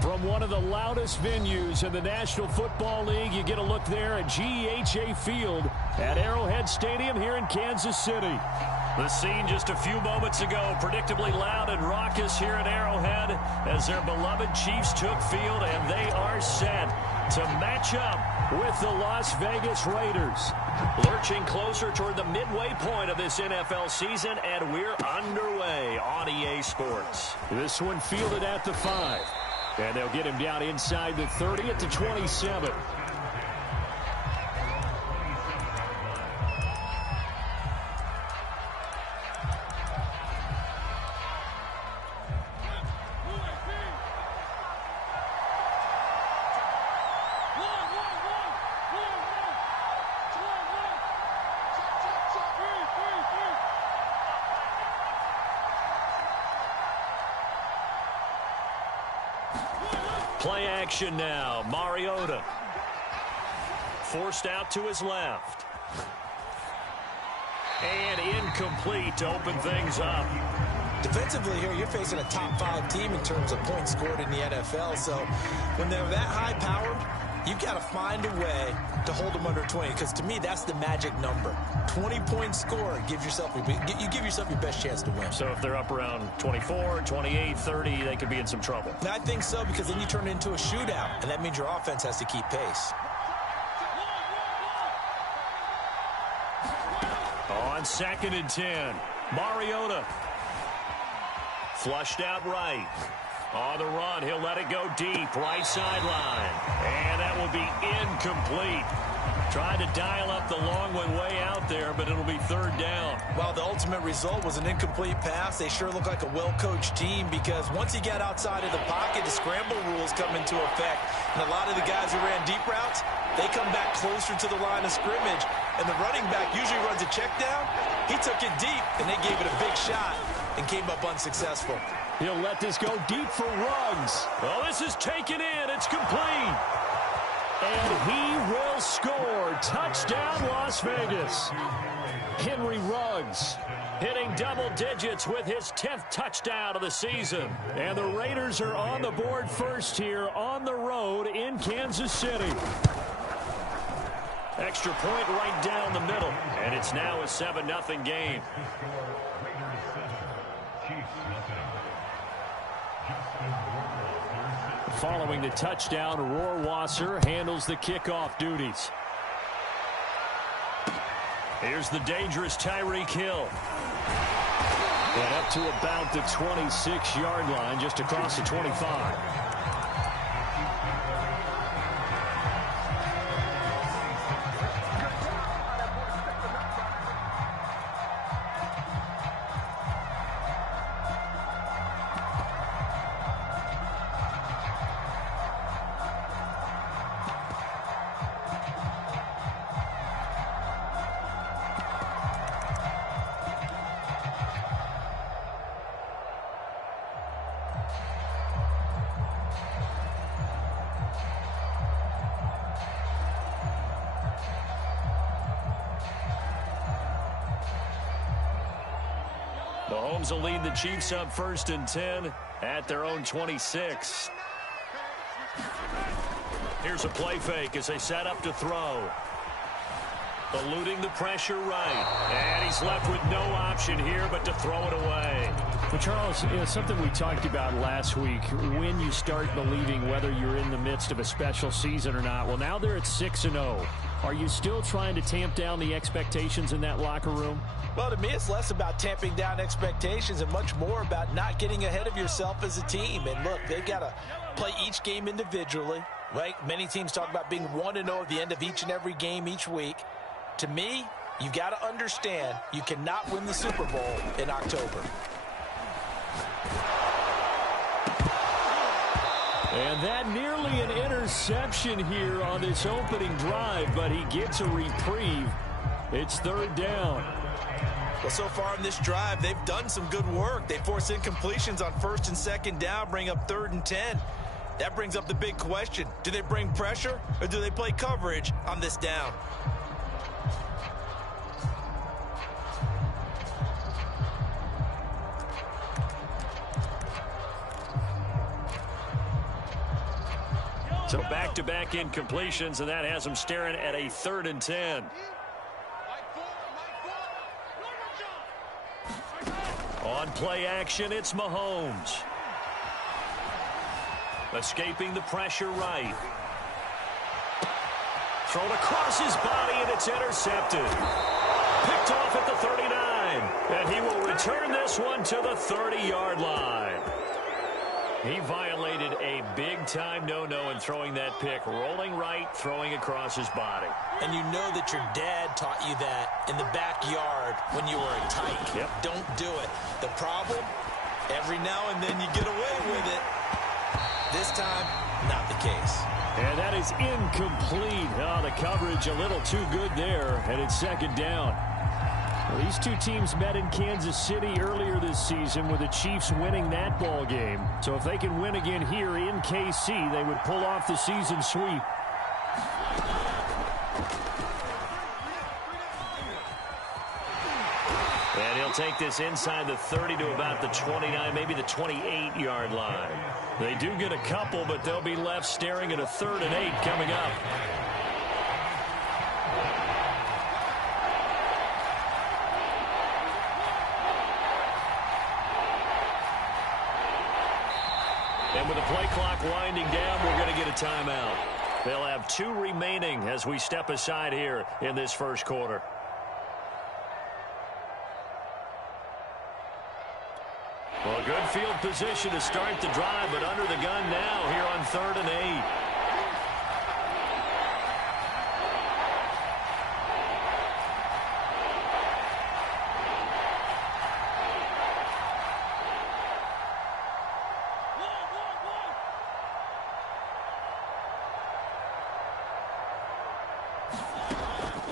From one of the loudest venues in the National Football League, you get a look there at GEHA Field at Arrowhead Stadium here in Kansas City. The scene just a few moments ago, predictably loud and raucous here at Arrowhead as their beloved Chiefs took field, and they are set to match up with the Las Vegas Raiders. Lurching closer toward the midway point of this NFL season, and we're underway on EA Sports. This one fielded at the 5. And they'll get him down inside the 30 at the 27. Play action now. Mariota forced out to his left. And incomplete to open things up. Defensively here, you're facing a top 5 team in terms of points scored in the NFL. So when they're that high-powered, you've got to find a way to hold them under 20, because to me, that's the magic number. 20-point score, you give yourself your best chance to win. So if they're up around 24, 28, 30, they could be in some trouble. And I think so, because then you turn it into a shootout, and that means your offense has to keep pace. On 2nd and 10, Mariota flushed out right. On the run, he'll let it go deep, right sideline. And that will be incomplete. Tried to dial up the long one way out there, but it'll be 3rd down. Well, the ultimate result was an incomplete pass. They sure look like a well-coached team, because once you get outside of the pocket, the scramble rules come into effect. And a lot of the guys who ran deep routes, they come back closer to the line of scrimmage. And the running back usually runs a check down. He took it deep, and they gave it a big shot and came up unsuccessful. He'll let this go deep for Ruggs. Well, this is taken in. It's complete. And he will score. Touchdown, Las Vegas. Henry Ruggs hitting double digits with his 10th touchdown of the season. And the Raiders are on the board first here on the road in Kansas City. Extra point right down the middle. And it's now a 7-0 game. Following the touchdown, Rohrwasser handles the kickoff duties. Here's the dangerous Tyreek Hill. And up to about the 26-yard line, just across the 25. Mahomes will lead the Chiefs up 1st and 10 at their own 26. Here's a play fake as they set up to throw. Eluding the pressure right. And he's left with no option here but to throw it away. Well, Charles, something we talked about last week, when you start believing whether you're in the midst of a special season or not. Well, now they're at 6-0. Are you still trying to tamp down the expectations in that locker room? Well, to me, it's less about tamping down expectations and much more about not getting ahead of yourself as a team. And look, they've got to play each game individually, right? Many teams talk about being 1-0 at the end of each and every game each week. To me, you've got to understand you cannot win the Super Bowl in October. And that nearly an interception here on this opening drive, but he gets a reprieve. It's 3rd down. Well, so far in this drive, they've done some good work. They force incompletions on 1st and 2nd down, bring up 3rd and 10. That brings up the big question. Do they bring pressure or do they play coverage on this down? So back-to-back incompletions, and that has them staring at a 3rd and 10. On play action, it's Mahomes. Escaping the pressure right. Thrown across his body, and it's intercepted. Picked off at the 39. And he will return this one to the 30-yard line. He violated a big-time no-no in throwing that pick. Rolling right, throwing across his body. And you know that your dad taught you that in the backyard when you were a tyke. Yep. Don't do it. The problem, every now and then you get away with it. This time, not the case. And that is incomplete. Oh, the coverage a little too good there, and it's 2nd down. Well, these two teams met in Kansas City earlier this season with the Chiefs winning that ball game. So if they can win again here in KC, they would pull off the season sweep. And he'll take this inside the 30 to about the 29, maybe the 28-yard line. They do get a couple, but they'll be left staring at a 3rd and 8 coming up. And with the play clock winding down, we're going to get a timeout. They'll have 2 remaining as we step aside here in this first quarter. Well, good field position to start the drive, but under the gun now here on 3rd and 8.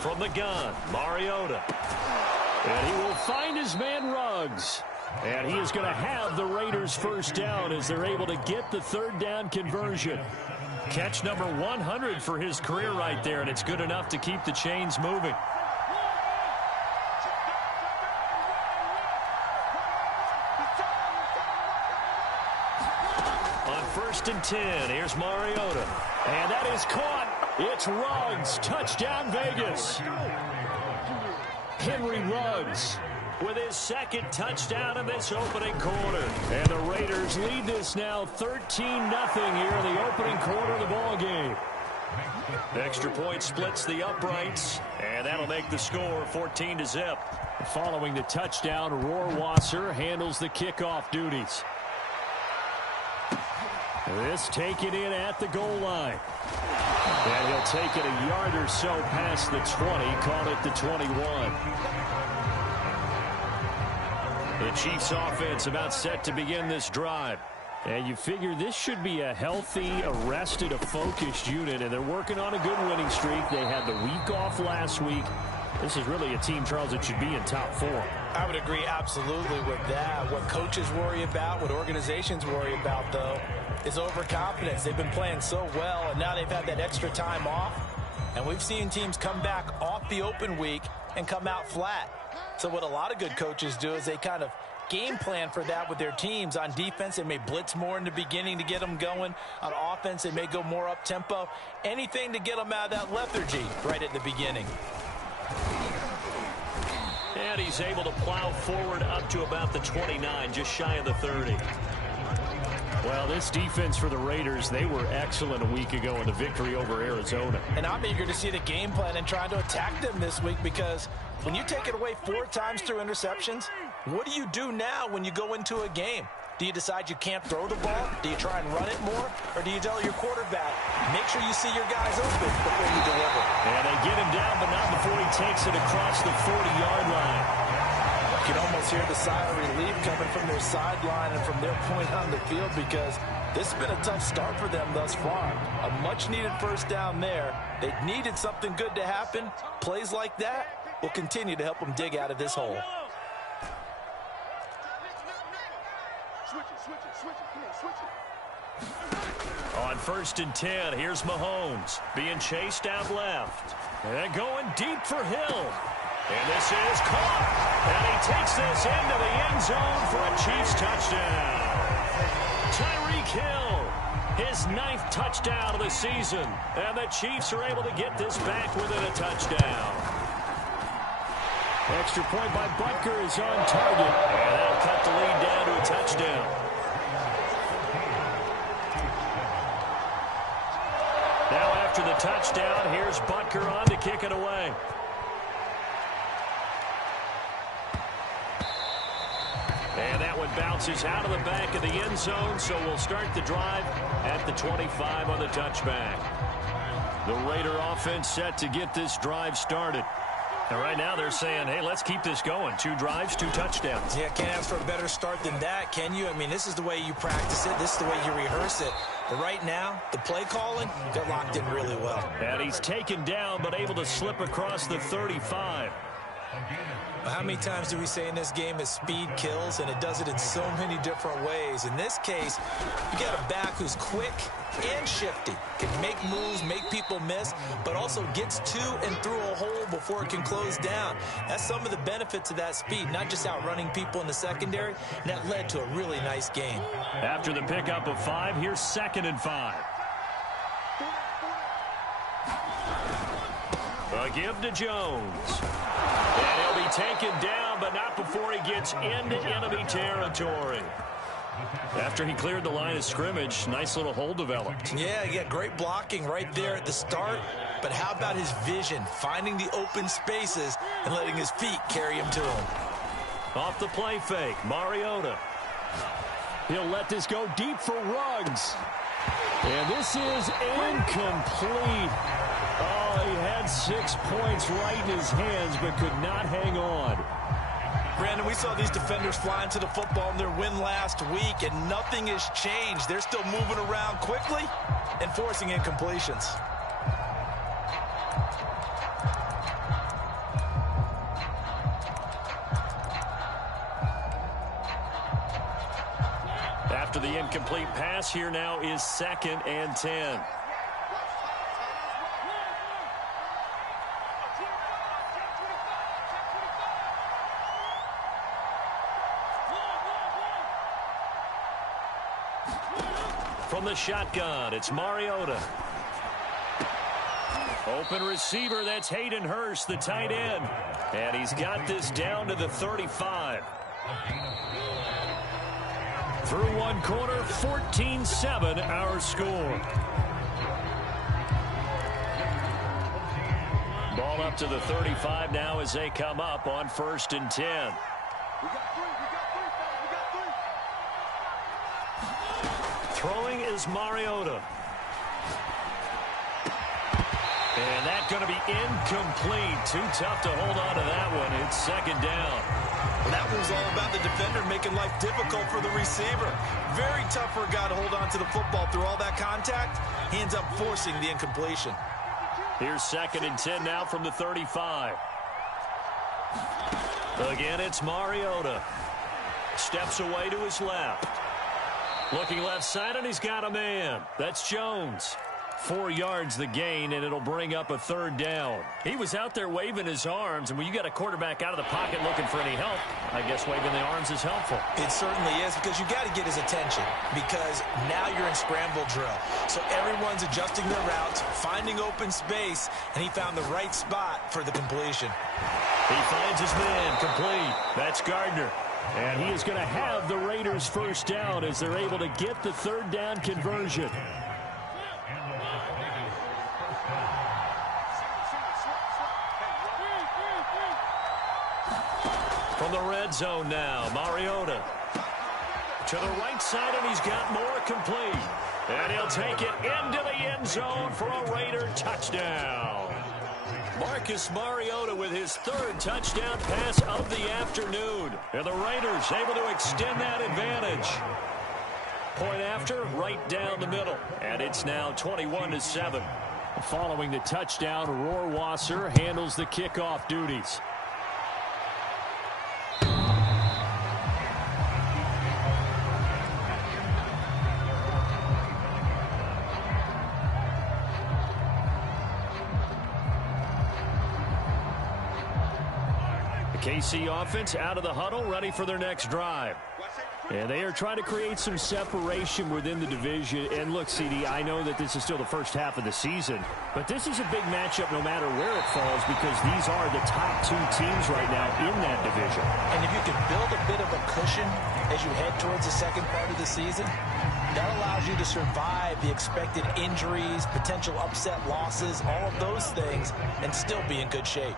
From the gun, Mariota. And he will find his man Ruggs. And he is going to have the Raiders first down as they're able to get the 3rd down conversion. Catch number 100 for his career right there, and it's good enough to keep the chains moving. On 1st and 10, here's Mariota. And that is caught. It's Ruggs. Touchdown, Vegas. Henry Ruggs with his 2nd touchdown in this opening quarter. And the Raiders lead this now 13-0 here in the opening quarter of the ball game. Extra point splits the uprights, and that'll make the score 14-0. Following the touchdown, Rohrwasser handles the kickoff duties. This taken in at the goal line. And he'll take it a yard or so past the 20, call it the 21. The Chiefs offense about set to begin this drive. And you figure this should be a healthy, arrested, a focused unit, and they're working on a good winning streak. They had the week off last week. This is really a team, Charles, that should be in top 4. I would agree absolutely with that. What coaches worry about, what organizations worry about, though, is overconfidence. They've been playing so well, and now they've had that extra time off. And we've seen teams come back off the open week and come out flat. So what a lot of good coaches do is they kind of game plan for that with their teams. On defense, they may blitz more in the beginning to get them going. On offense, they may go more up-tempo. Anything to get them out of that lethargy right at the beginning. And he's able to plow forward up to about the 29, just shy of the 30. Well, this defense for the Raiders, they were excellent a week ago in the victory over Arizona. And I'm eager to see the game plan and trying to attack them this week, because when you take it away 4 times through interceptions, what do you do now when you go into a game? Do you decide you can't throw the ball? Do you try and run it more? Or do you tell your quarterback, make sure you see your guys open before you deliver? And they get him down, but not before he takes it across the 40-yard line. You can almost hear the sigh of relief coming from their sideline and from their point on the field, because this has been a tough start for them thus far. A much-needed first down there. They needed something good to happen. Plays like that will continue to help them dig out of this hole. On 1st and 10, here's Mahomes being chased out left. And going deep for Hill. And this is caught. And he takes this into the end zone for a Chiefs touchdown. Tyreek Hill His 9th touchdown of the season. And the Chiefs are able to get this back within a touchdown. Extra point by Butker is on target. And that'll cut the lead down to a touchdown. Now after the touchdown, here's Butker on to kick it away. And that one bounces out of the back of the end zone, so we'll start the drive at the 25 on the touchback. The Raider offense set to get this drive started. And right now they're saying, hey, let's keep this going. 2 drives, 2 touchdowns. Yeah, can't ask for a better start than that, can you? I mean, this is the way you practice it. This is the way you rehearse it. But right now, the play calling, they're locked in really well. And he's taken down, but able to slip across the 35. How many times do we say in this game that speed kills, and it does it in so many different ways? In this case, you got a back who's quick and shifty, can make moves, make people miss, but also gets to and through a hole before it can close down. That's some of the benefits of that speed, not just outrunning people in the secondary, and that led to a really nice game. After the pickup of 5, here's 2nd and 5. A give to Jones. And he'll be taken down, but not before he gets into enemy territory. After he cleared the line of scrimmage, nice little hole developed. Yeah, great blocking right there at the start. But how about his vision, finding the open spaces and letting his feet carry him to him? Off the play fake, Mariota. He'll let this go deep for Ruggs. And this is incomplete. Oh, he had 6 points right in his hands, but could not hang on. Brandon, we saw these defenders fly into the football in their win last week, and nothing has changed. They're still moving around quickly and forcing incompletions. After the incomplete pass, here now is 2nd and 10. From the shotgun, it's Mariota. Open receiver, that's Hayden Hurst, the tight end. And he's got this down to the 35. Through one quarter, 14-7 our score. Ball up to the 35 now as they come up on 1st and 10. Throwing is Mariota. And that's going to be incomplete. Too tough to hold on to that one. It's 2nd down. Well, that was all about the defender making life difficult for the receiver. Very tough for a guy to hold on to the football through all that contact. He ends up forcing the incompletion. Here's 2nd and 10 now from the 35. Again, it's Mariota. Steps away to his left. Looking left side, and he's got a man. That's Jones. 4 yards the gain, and it'll bring up a 3rd down. He was out there waving his arms, and when you got a quarterback out of the pocket looking for any help, I guess waving the arms is helpful. It certainly is, because you got to get his attention, because now you're in scramble drill. So everyone's adjusting their routes, finding open space, and he found the right spot for the completion. He finds his man complete. That's Gardner. And he is going to have the Raiders' 1st down as they're able to get the 3rd down conversion. From the red zone now, Mariota. To the right side, and he's got more complete. And he'll take it into the end zone for a Raider touchdown. Marcus Mariota with his 3rd touchdown pass of the afternoon. And the Raiders able to extend that advantage. Point after, right down the middle. And it's now 21-7. Following the touchdown, Rohrwasser handles the kickoff duties. KC offense out of the huddle, ready for their next drive. And they are trying to create some separation within the division. And look, CD, I know that this is still the first half of the season, but this is a big matchup no matter where it falls because these are the top two teams right now in that division. And if you can build a bit of a cushion as you head towards the second part of the season, that allows you to survive the expected injuries, potential upset losses, all of those things, and still be in good shape.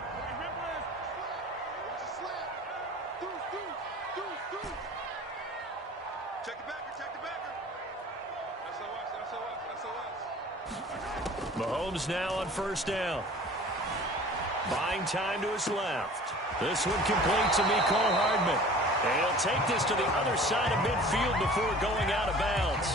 Mahomes now on first down. Buying time to his left. This one complete to Mecole Hardman. And he'll take this to the other side of midfield before going out of bounds.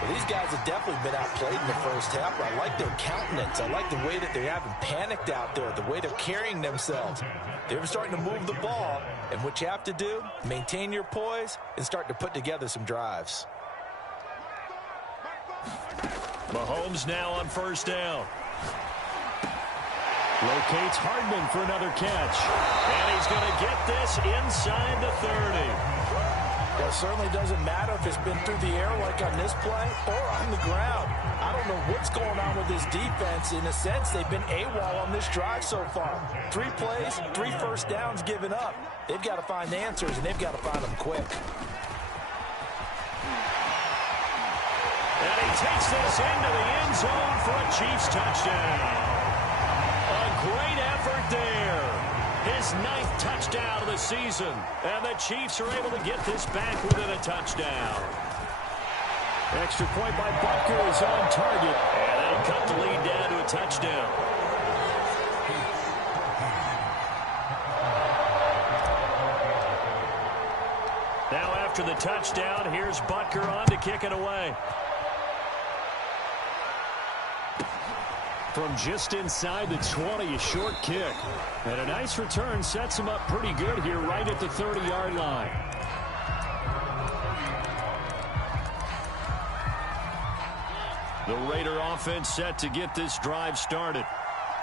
Well, these guys have definitely been outplayed in the first half, but I like their countenance. I like the way that they haven't panicked out there, the way they're carrying themselves. They're starting to move the ball, and what you have to do, maintain your poise and start to put together some drives. Mahomes now on first down. Locates Hardman for another catch. And he's going to get this inside the 30. Well, it certainly doesn't matter if it's been through the air like on this play or on the ground. I don't know what's going on with this defense. In a sense, they've been AWOL on this drive so far. 3 plays, 3 first downs given up. They've got to find answers, and they've got to find them quick. And he takes this into the end zone for a Chiefs touchdown. A great effort there. His 9th touchdown of the season. And the Chiefs are able to get this back within a touchdown. Extra point by Butker is on target. And they'll cut the lead down to a touchdown. Now after the touchdown, here's Butker on to kick it away. From just inside the 20, a short kick. And a nice return sets him up pretty good here right at the 30-yard line. The Raider offense set to get this drive started.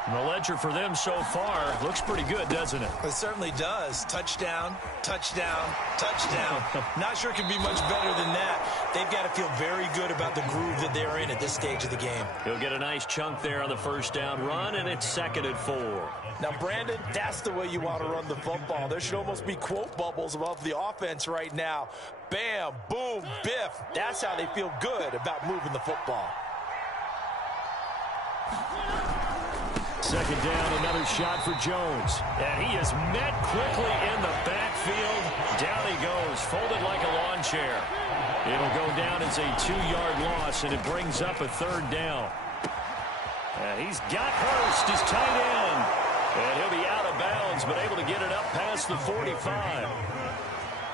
And the ledger for them so far looks pretty good, doesn't it? It certainly does. Touchdown, touchdown, touchdown. Not sure it can be much better than that. They've got to feel very good about the groove that they're in at this stage of the game. He'll get a nice chunk there on the first down run, and it's 2nd and 4. Now, Brandon, that's the way you want to run the football. There should almost be quote bubbles above the offense right now. Bam, boom, biff. That's how they feel good about moving the football. 2nd down, another shot for Jones. And he is met quickly in the backfield. Down he goes, folded like a lawn chair. It'll go down as a 2-yard loss, and it brings up a 3rd down. And he's got Hurst, his tight end. And he'll be out of bounds, but able to get it up past the 45.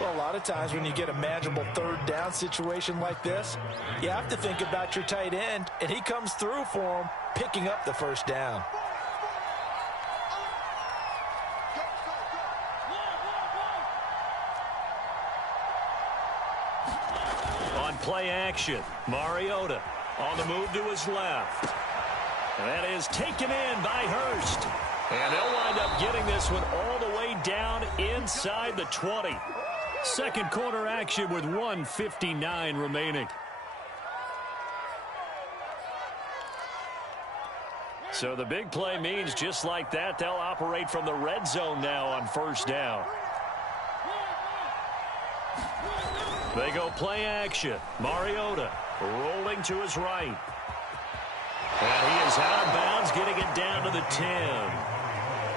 Well, a lot of times when you get a manageable 3rd down situation like this, you have to think about your tight end, and he comes through for him, picking up the 1st down. Play action. Mariota on the move to his left. And that is taken in by Hurst. And they'll wind up getting this one all the way down inside the 20. Second quarter action with 1:59 remaining. So the big play means just like that, they'll operate from the red zone now on first down. They go play action. Mariota rolling to his right. And he is out of bounds, getting it down to the 10.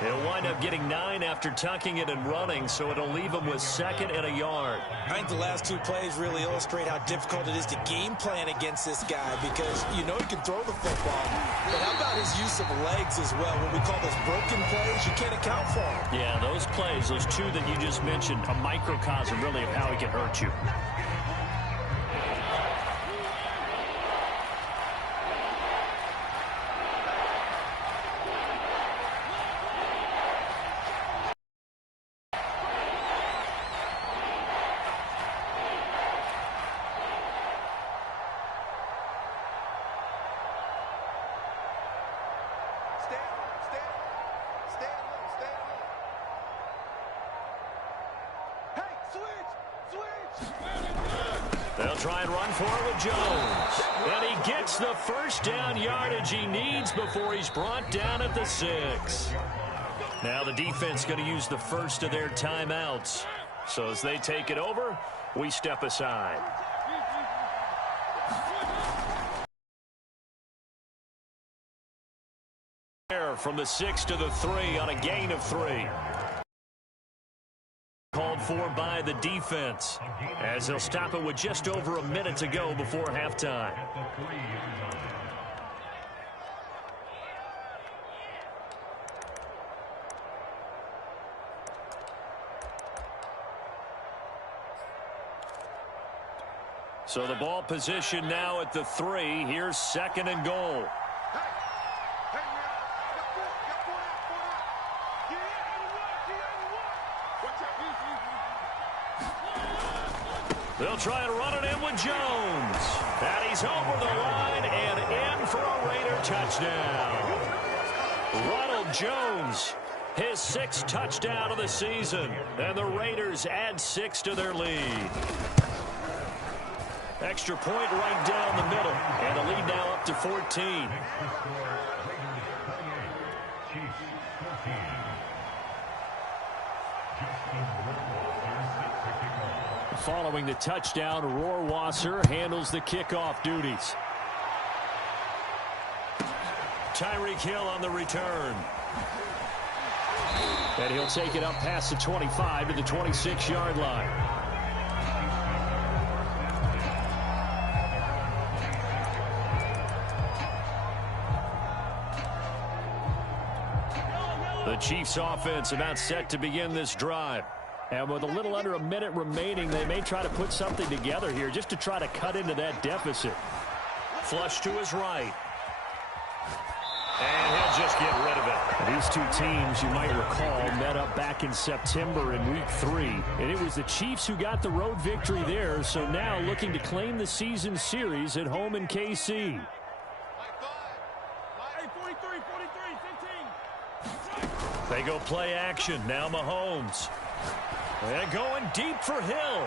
He'll wind up getting 9 after tucking it and running, so it'll leave him with 2nd and a yard. I think the last 2 plays really illustrate how difficult it is to game plan against this guy because you know he can throw the football. But how about his use of legs as well? What we call those broken plays, you can't account for them. Yeah, those plays, those 2 that you just mentioned, a microcosm really of how he can hurt you. They'll try and run for it with Jones. And he gets the first down yardage he needs before he's brought down at the 6. Now the defense going to use the first of their timeouts. So as they take it over, we step aside. From the 6 to the 3 on a gain of 3. Called for by the defense as they'll stop it with just over a minute to go before halftime. So the ball position now at the 3. Here's 2nd and goal. They'll try and run it in with Jones. And he's over the line and in for a Raider touchdown. Ronald Jones, his 6th touchdown of the season. And the Raiders add 6 to their lead. Extra point right down the middle. And the lead now up to 14. Following the touchdown, Rohrwasser handles the kickoff duties. Tyreek Hill on the return. And he'll take it up past the 25 to the 26-yard line. The Chiefs offense about set to begin this drive. And with a little under a minute remaining, they may try to put something together here just to try to cut into that deficit. Flush to his right. And he'll just get rid of it. These two teams, you might recall, met up back in September in Week 3. And it was the Chiefs who got the road victory there, so now looking to claim the season series at home in KC. They go play action. Now Mahomes. And going deep for Hill.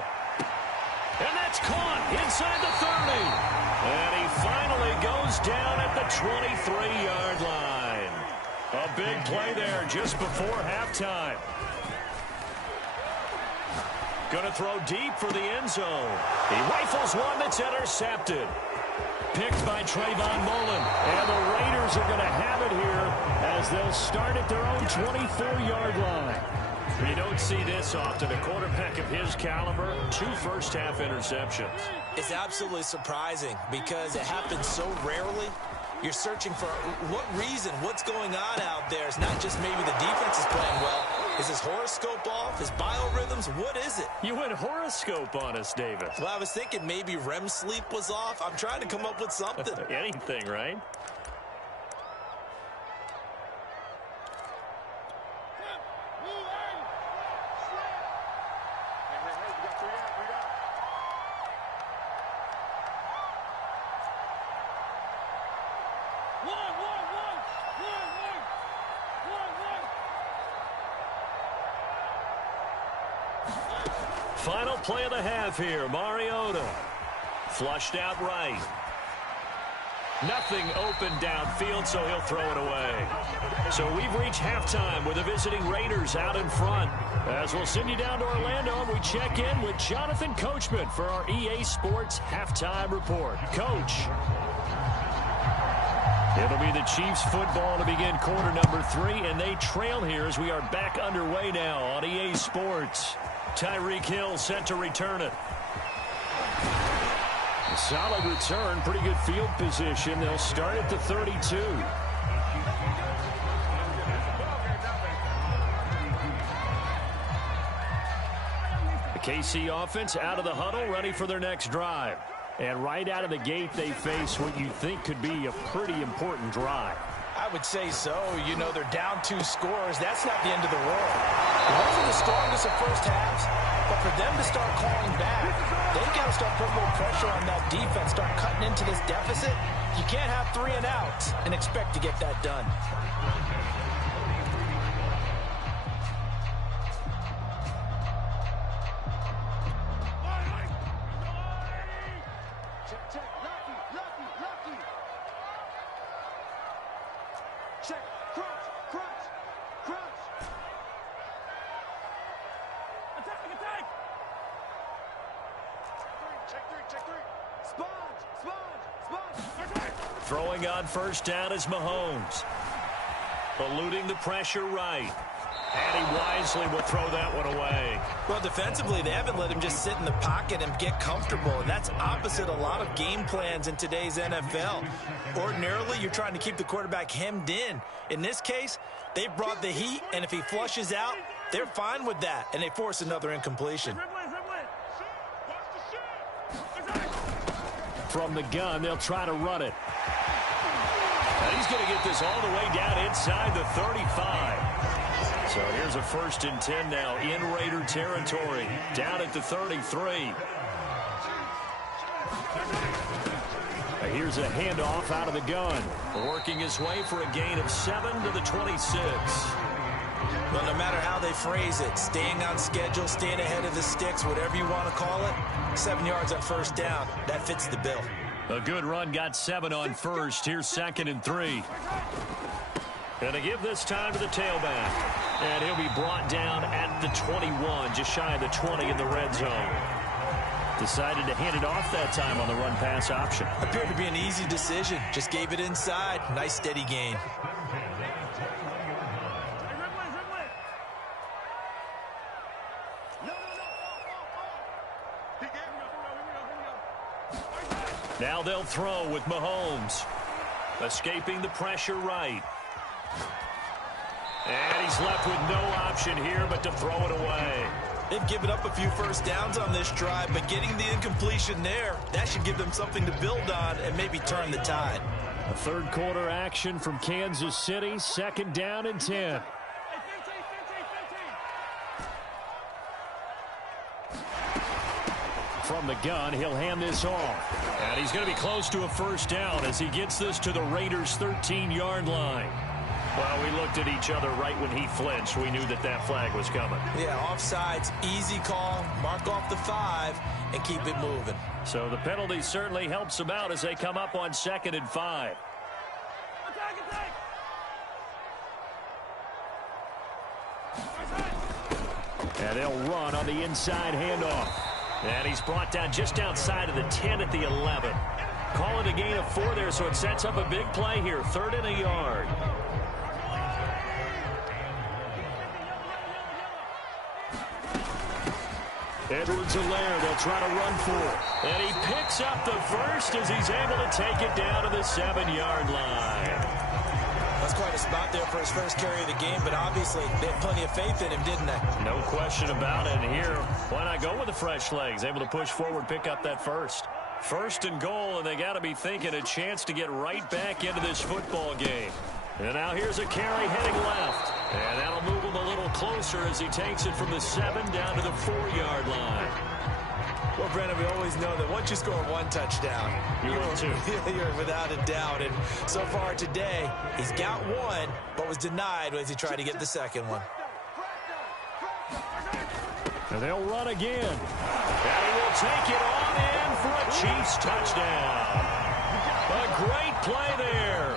And that's caught inside the 30. And he finally goes down at the 23-yard line. A big play there just before halftime. Going to throw deep for the end zone. He rifles one that's intercepted. Picked by Trayvon Mullen. And the Raiders are going to have it here as they'll start at their own 24-yard line. You don't see this often. A quarterback of his caliber, 2 first-half interceptions. It's absolutely surprising because it happens so rarely. You're searching for what reason, what's going on out there. It's not just maybe the defense is playing well. Is his horoscope off? His biorhythms? What is it? You went horoscope on us, Davis. Well, I was thinking maybe REM sleep was off. I'm trying to come up with something. Anything, right? Final play of the half here. Mariota flushed out right. Nothing open downfield, so he'll throw it away. So we've reached halftime with the visiting Raiders out in front. As we'll send you down to Orlando, and we check in with Jonathan Coachman for our EA Sports Halftime Report. Coach. It'll be the Chiefs football to begin quarter number 3, and they trail here as we are back underway now on EA Sports. Tyreek Hill set to return it. A solid return, pretty good field position. They'll start at the 32. The KC offense out of the huddle, ready for their next drive. And right out of the gate, they face what you think could be a pretty important drive. I would say so. You know, they're down 2 scores. That's not the end of the world. It wasn't the strongest of first halves, but for them to start calling back, they've got to start putting a little pressure on that defense, start cutting into this deficit. You can't have 3 and outs and expect to get that done. Throwing on first down is Mahomes. Eluding the pressure right. And he wisely will throw that one away. Well, defensively, they haven't let him just sit in the pocket and get comfortable, and that's opposite a lot of game plans in today's NFL. Ordinarily, you're trying to keep the quarterback hemmed in. In this case, they brought the heat, and if he flushes out, they're fine with that, and they force another incompletion. From the gun, they'll try to run it. And he's going to get this all the way down inside the 35. So here's a 1st and 10 now in Raider territory, down at the 33. Here's a handoff out of the gun, working his way for a gain of 7 to the 26. Well, no matter how they phrase it, staying on schedule, staying ahead of the sticks, whatever you want to call it, 7 yards on first down, that fits the bill. A good run got 7 on first. Here's 2nd and 3. And to give this time to the tailback. And he'll be brought down at the 21, just shy of the 20 in the red zone. Decided to hand it off that time on the run-pass option. Appeared to be an easy decision. Just gave it inside. Nice steady gain. Now they'll throw with Mahomes. Escaping the pressure right. And he's left with no option here but to throw it away. They've given up a few first downs on this drive, but getting the incompletion there, that should give them something to build on and maybe turn the tide. A third quarter action from Kansas City, 2nd down and 10. From the gun, he'll hand this off. And he's going to be close to a first down as he gets this to the Raiders' 13-yard line. Well, we looked at each other right when he flinched. We knew that that flag was coming. Yeah, offsides, easy call, mark off the 5, and keep it moving. So the penalty certainly helps him out as they come up on 2nd and 5. And they'll run on the inside handoff. And he's brought down just outside of the 10 at the 11. Call it a gain of 4 there, so it sets up a big play here. 3rd and a yard. Edwards-Helaire, they'll try to run for it. And he picks up the first as he's able to take it down to the 7-yard line. That's quite a spot there for his first carry of the game, but obviously they had plenty of faith in him, didn't they? No question about it. And here, why not go with the fresh legs? Able to push forward, pick up that first. 1st and goal, and they got to be thinking a chance to get right back into this football game. And now here's a carry heading left. And that'll move him a little closer as he takes it from the 7 down to the 4-yard line. Well, Brandon, we always know that once you score 1 touchdown, you're without a doubt. And so far today, he's got 1, but was denied as he tried to get the 2nd one. And they'll run again. And he will take it on in for a Chiefs touchdown. A great play there.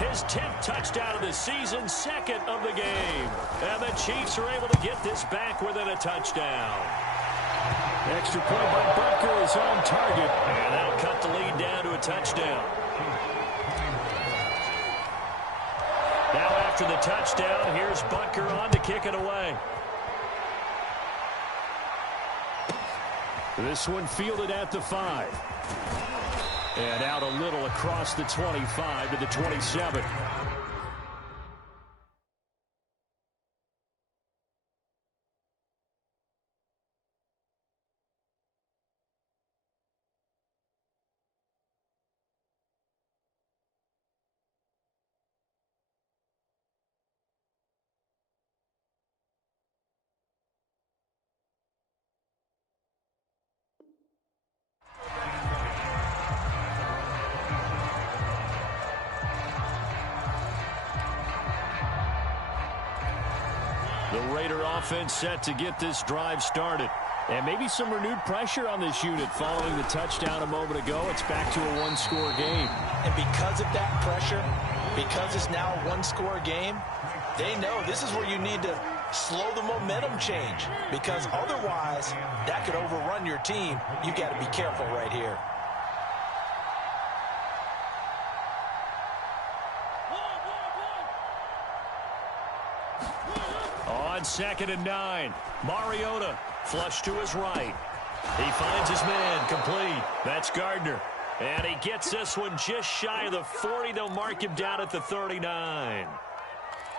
His 10th touchdown of the season, 2nd of the game. And the Chiefs are able to get this back within a touchdown. Extra point by Butker is on target. And that'll cut the lead down to a touchdown. Now after the touchdown, here's Butker on to kick it away. This one fielded at the 5. And out a little across the 25 to the 27. The Raider offense set to get this drive started. And maybe some renewed pressure on this unit following the touchdown a moment ago. It's back to a 1-score game. And because of that pressure, because it's now a 1-score game, they know this is where you need to slow the momentum change. Because otherwise, that could overrun your team. You got to be careful right here. on 2nd and 9. Mariota flush to his right. He finds his man complete. That's Gardner. And he gets this one just shy of the 40. They'll mark him down at the 39.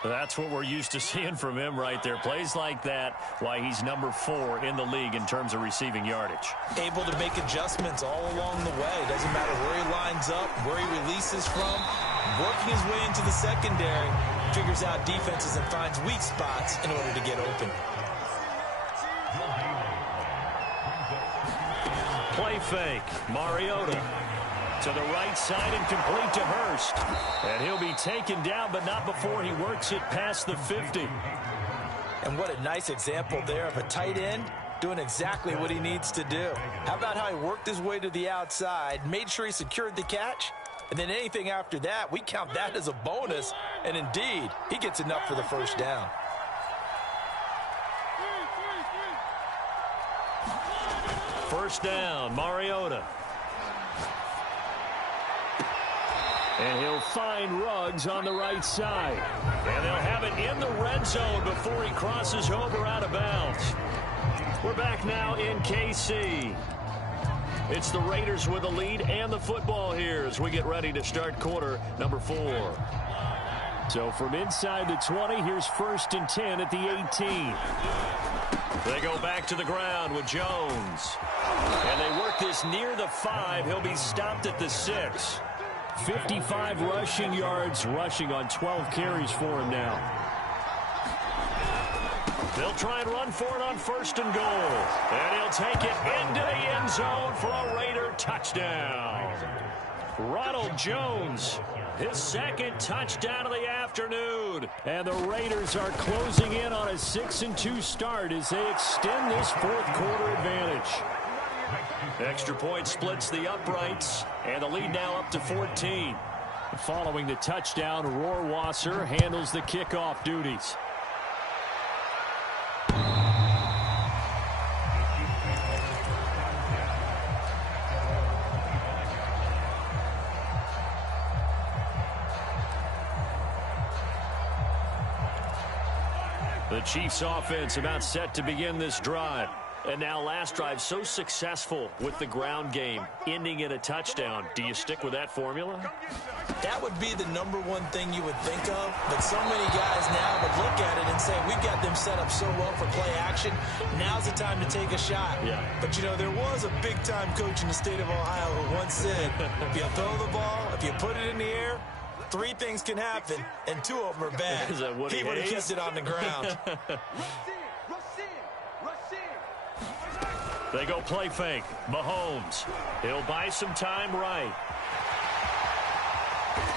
That's what we're used to seeing from him right there. Plays like that, why he's number 4 in the league in terms of receiving yardage. Able to make adjustments all along the way. Doesn't matter where he lines up, where he releases from. Working his way into the secondary. Figures out defenses and finds weak spots in order to get open. Play fake. Mariota to the right side and complete to Hurst. And he'll be taken down, but not before he works it past the 50. And what a nice example there of a tight end doing exactly what he needs to do. How about how he worked his way to the outside, made sure he secured the catch, and then anything after that, we count that as a bonus. And indeed, he gets enough for the first down. First down, Mariota. And he'll find Ruggs on the right side. And they'll have it in the red zone before he crosses over out of bounds. We're back now in KC. It's the Raiders with the lead and the football here as we get ready to start quarter number 4. So from inside the 20, here's 1st and 10 at the 18. They go back to the ground with Jones. And they work this near the 5. He'll be stopped at the 6. 55 rushing yards, rushing on 12 carries for him now. They'll try and run for it on 1st and goal. And he'll take it into the end zone for a Raider touchdown. Ronald Jones, his 2nd touchdown of the afternoon. And the Raiders are closing in on a 6-2 start as they extend this 4th quarter advantage. Extra point splits the uprights, and the lead now up to 14. Following the touchdown, Rohrwasser handles the kickoff duties. The Chiefs offense about set to begin this drive. And now last drive so successful with the ground game, ending in a touchdown. Do you stick with that formula? That would be the number one thing you would think of. But so many guys now would look at it and say, we've got them set up so well for play action. Now's the time to take a shot. Yeah. But, you know, there was a big-time coach in the state of Ohio who once said, if you throw the ball, if you put it in the air, 3 things can happen, and 2 of them are bad. He would have kept it on the ground. They go play fake. Mahomes. He'll buy some time right.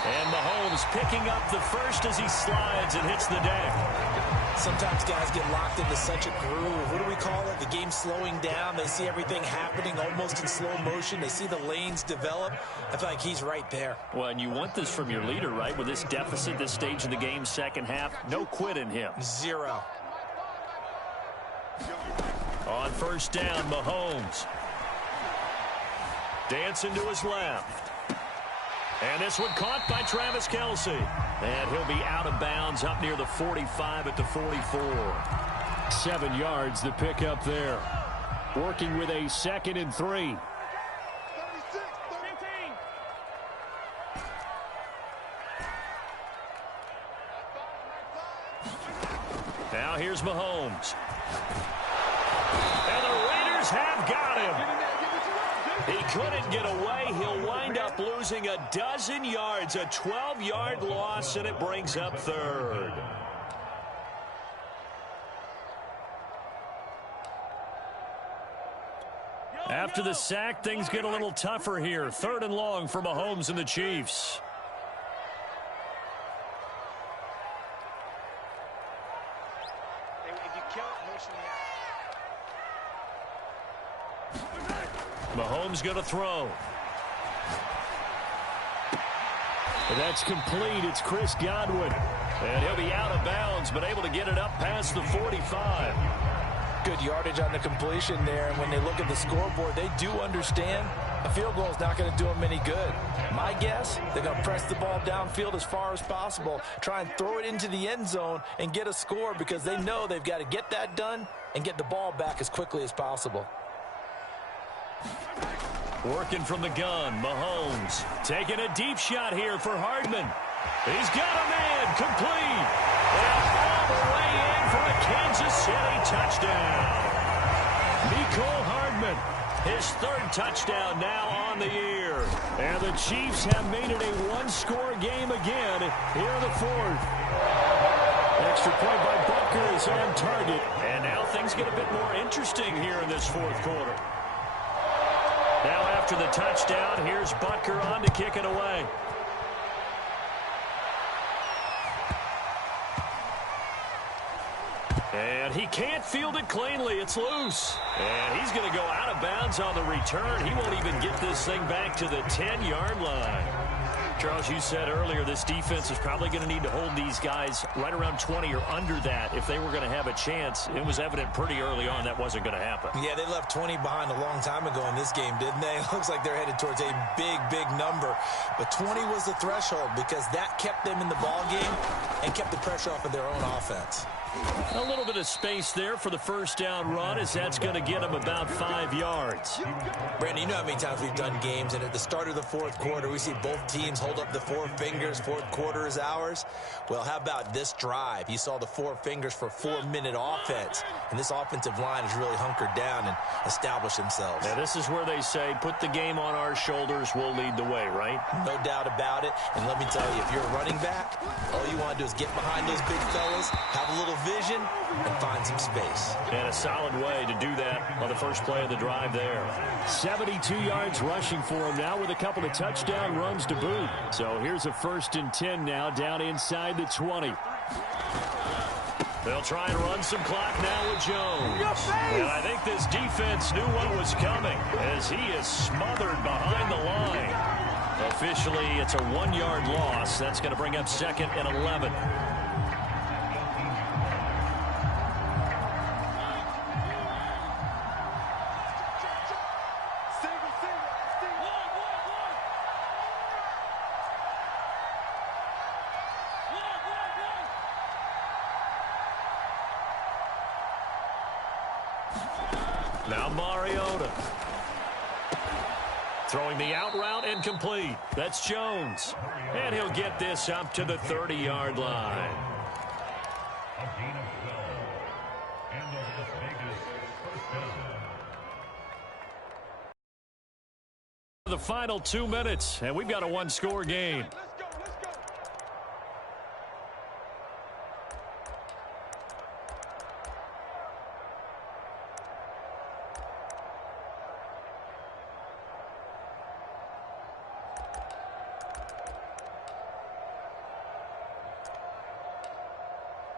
And Mahomes picking up the first as he slides and hits the deck. Sometimes guys get locked into such a groove. What do we call it? The game slowing down. They see everything happening almost in slow motion. They see the lanes develop. I feel like he's right there. Well, and you want this from your leader, right? With this deficit, this stage of the game, second half, no quit in him. 0. On first down, Mahomes. Dancing to his left. And this one caught by Travis Kelce. And he'll be out of bounds up near the 45 at the 44. 7 yards the pick up there. Working with a 2nd and 3. Now here's Mahomes. And the Raiders have got him. He couldn't get away. He'll wind up losing a dozen yards, a 12-yard loss, and it brings up 3rd. After the sack, things get a little tougher here. 3rd and long for Mahomes and the Chiefs. Mahomes going to throw. And that's complete. It's Chris Godwin. And he'll be out of bounds, but able to get it up past the 45. Good yardage on the completion there. And when they look at the scoreboard, they do understand A field goal is not going to do them any good. My guess, they're going to press the ball downfield as far as possible, try and throw it into the end zone and get a score because they know they've got to get that done and get the ball back as quickly as possible. Working from the gun, Mahomes taking a deep shot here for Hardman. He's got a man, complete. And all the way in for a Kansas City touchdown. Mecole Hardman, his third touchdown now on the year. And the Chiefs have made it a one-score game again here in the fourth. Extra point by Butker is on target. And now things get a bit more interesting here in this fourth quarter. Now after the touchdown, here's Butker on to kick it away. And he can't field it cleanly. It's loose. And he's going to go out of bounds on the return. He won't even get this thing back to the 10-yard line. Charles, you said earlier this defense is probably going to need to hold these guys right around 20 or under that if they were going to have a chance. It was evident pretty early on that wasn't going to happen. Yeah, they left 20 behind a long time ago in this game, didn't they? It looks like they're headed towards a big, big number. But 20 was the threshold because that kept them in the ball game and kept the pressure off of their own offense. A little bit of space there for the first down run as that's going to get them about 5 yards. Brandon, you know how many times we've done games, and at the start of the fourth quarter, we see both teams hold up the four fingers, fourth quarter is ours. Well, how about this drive? You saw the four fingers for 4-minute offense, and this offensive line has really hunkered down and established themselves. Yeah, this is where they say, put the game on our shoulders, we'll lead the way, right? No doubt about it, and let me tell you, if you're a running back, all you want to do is get behind those big fellas, have a little vision, and find some space. And a solid way to do that on the first play of the drive there. 72 yards rushing for him now with a couple of touchdown runs to boot. So here's a 1st and 10 now down inside the 20. They'll try and run some clock now with Jones. And I think this defense knew what was coming as he is smothered behind the line. Officially, it's a 1-yard loss. That's going to bring up 2nd and 11. Now Mariota. Throwing the out route and complete. That's Jones. And he'll get this up to the 30-yard line. The final 2 minutes, and we've got a one-score game.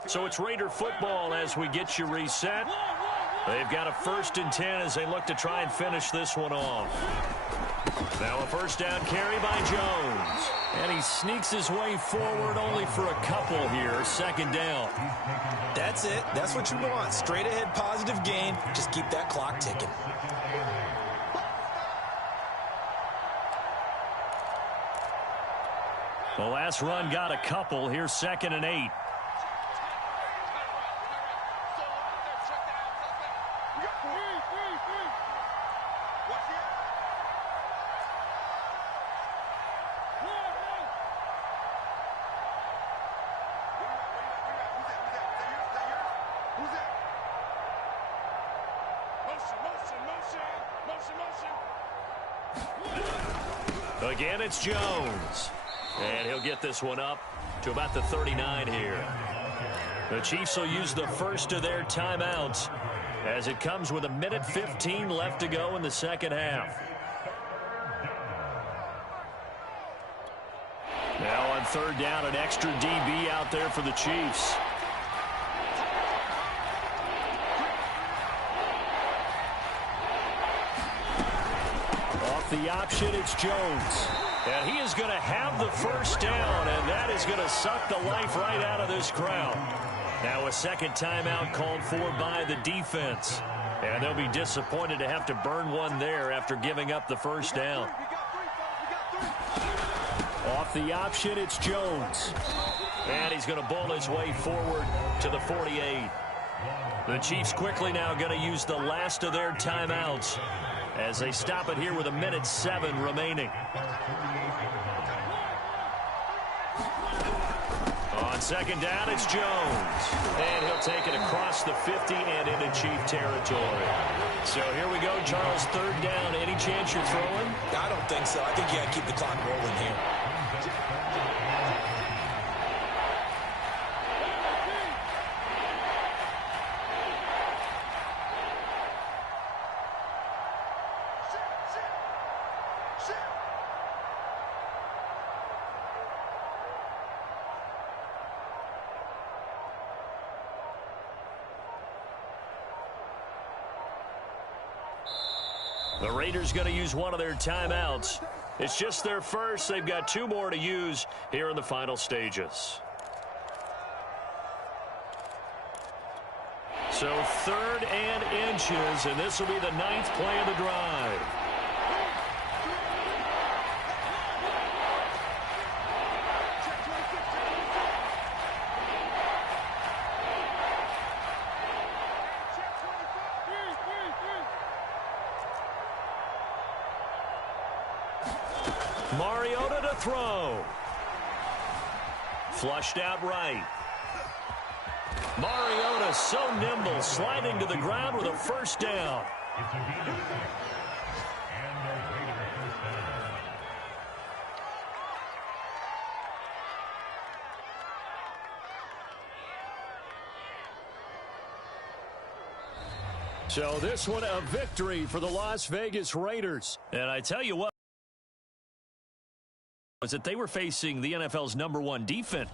So it's Raider football as we get you reset. They've got a 1st and 10 as they look to try and finish this one off. Now a first down carry by Jones. And he sneaks his way forward only for a couple here. 2nd down. That's it. That's what you want. Straight ahead positive gain. Just keep that clock ticking. The last run got a couple. Here's 2nd and 8. Again, it's Jones. And he'll get this one up to about the 39 here. The Chiefs will use the first of their timeouts as it comes with 1:15 left to go in the second half. Now on 3rd down, an extra DB out there for the Chiefs. Off the option, it's Jones. And he is going to have the first down, and that is going to suck the life right out of this crowd. Now a second timeout called for by the defense. And they'll be disappointed to have to burn one there after giving up the first down. Off the option, it's Jones. And he's going to bowl his way forward to the 48. The Chiefs quickly now going to use the last of their timeouts as they stop it here with 1:07 remaining. On second down, it's Jones. And he'll take it across the 50 and into Chief territory. So here we go, Charles, third down. Any chance you're throwing? I don't think so. I think you got to keep the clock rolling here. The Raiders going to use one of their timeouts. It's just their first. They've got 2 more to use here in the final stages. So 3rd and inches, and this will be the 9th play of the drive. Mariota to throw. Flushed out right. Mariota so nimble, sliding to the ground with a first down. So this one a victory for the Las Vegas Raiders. And I tell you what, was that they were facing the NFL's #1 defense.